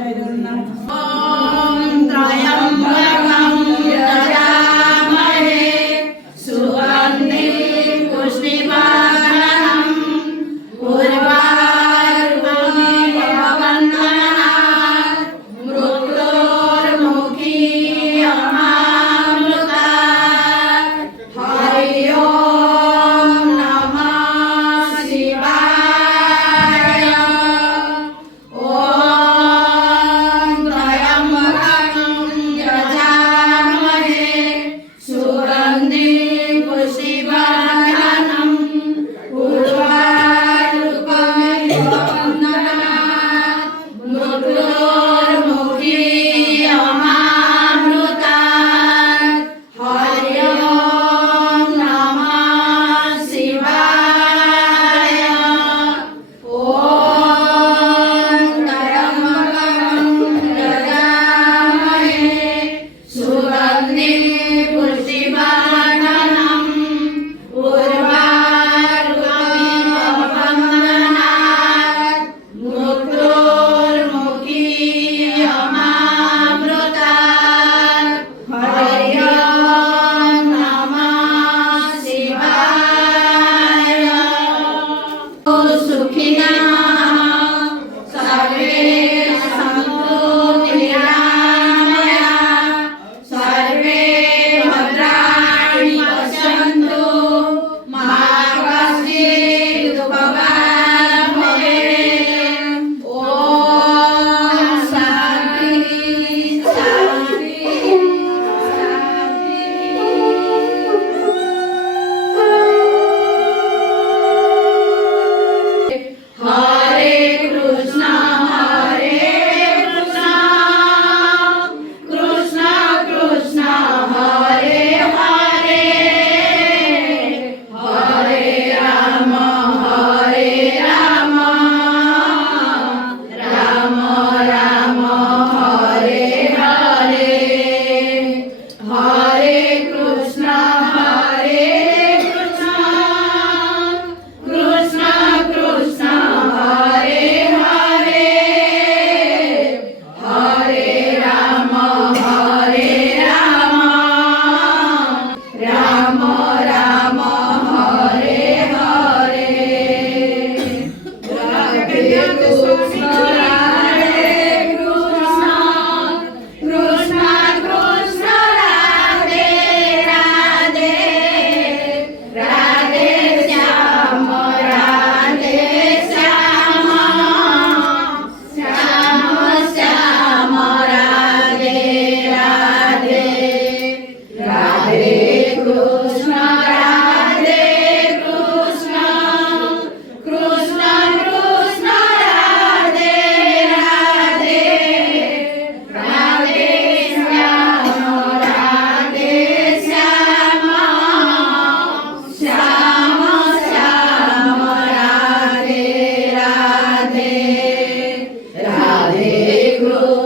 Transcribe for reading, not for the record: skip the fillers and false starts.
जय जगन्नाथ। ओम त्र्यंबकं यजामहे सुगन्धिं पुष्टिवर्धनम् उर्वारुकमिव बन्धनात् मृत्योर्मुक्षीयमामृतात्। हरि ओम नमः शिवाय। ओम त्र्यंबकं यजामहे सुगन्धिं पुष्टिवर्धनम् उर्वारुकमिव बन्धनात् मृत्योर्मुक्षीयमामृतात्। हरि ओम नमः शिवाय। ओम त्र्यंबकं यजामहे सुगन्धिं पुष्टिवर्धनम् उर्वारुकमिव बन्धनात् मृत्योर्मुक्षीयमामृतात्। हरि ओम नमः शिवाय। सुखिनः सर्वे सन्तु निरामयाः सर्वे भद्राणि पश्यन्तु मा कश्चित् दुःखभाग् भवेत्। ओम शान्ति शान्ति शान्ति। हरे कृष्ण कृष्ण कृष्ण हरे हरे हरे राम राम राम हरे हरे। हरे कृष्ण कृष्ण कृष्ण हरे हरे हरे राम राम राम हरे हरे। राधे कृष्ण कृष्ण कृष्ण राधे राधे राधे श्याम श्याम श्याम राधे राधे। राधे कृष्ण कृष्ण कृष्ण कृष्ण राधे राधे राधे श्याम श्याम श्याम राधे राधे। राधे कृष्ण